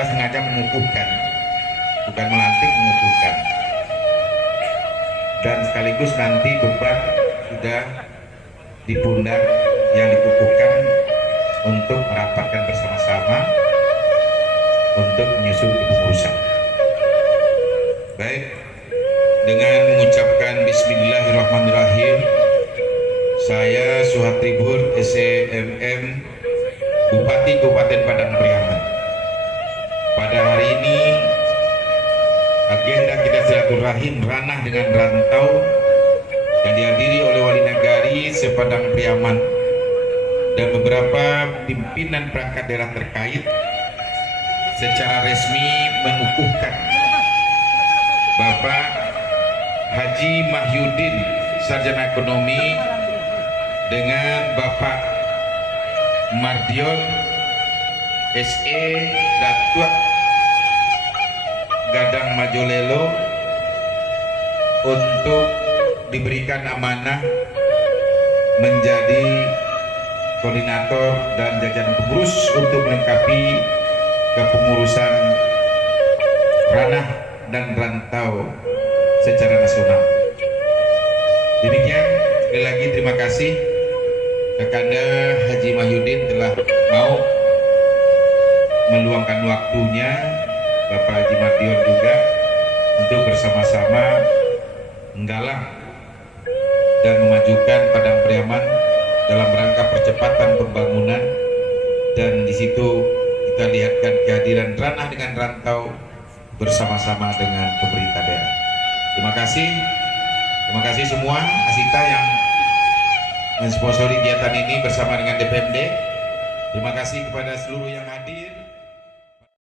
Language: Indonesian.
kita sengaja mengukuhkan, bukan melantik, mengukuhkan. Dan sekaligus nanti beban sudah di pundak yang dikukuhkan untuk merapatkan bersama-sama untuk menyusun kepengurusan. Baik, dengan mengucapkan Bismillahirrahmanirrahim, saya Suhatribur SEMM Bupati Kabupaten Padang Pariaman. Pada hari ini agenda kita silaturahim ranah dengan rantau yang dihadiri oleh Wali Nagari sepadang Priaman dan beberapa pimpinan perangkat daerah terkait secara resmi mengukuhkan Bapak Haji Mahyudin Sarjana Ekonomi dengan Bapak Mardion SE Datuk Gadang Majolelo untuk diberikan amanah menjadi koordinator dan jajaran pengurus untuk melengkapi kepengurusan ranah dan rantau secara nasional. Demikian, sekali lagi terima kasih Kakanda Haji Mahyudin telah mau meluangkan waktunya, Bapak Haji Mardion juga, untuk bersama-sama menggalang dan memajukan Padang Pariaman dalam rangka percepatan pembangunan. Dan di situ kita lihatkan kehadiran ranah dengan rantau bersama-sama dengan pemerintah daerah. Terima kasih semua Asita yang mensponsori kegiatan ini bersama dengan DPMD. Terima kasih kepada seluruh yang hadir.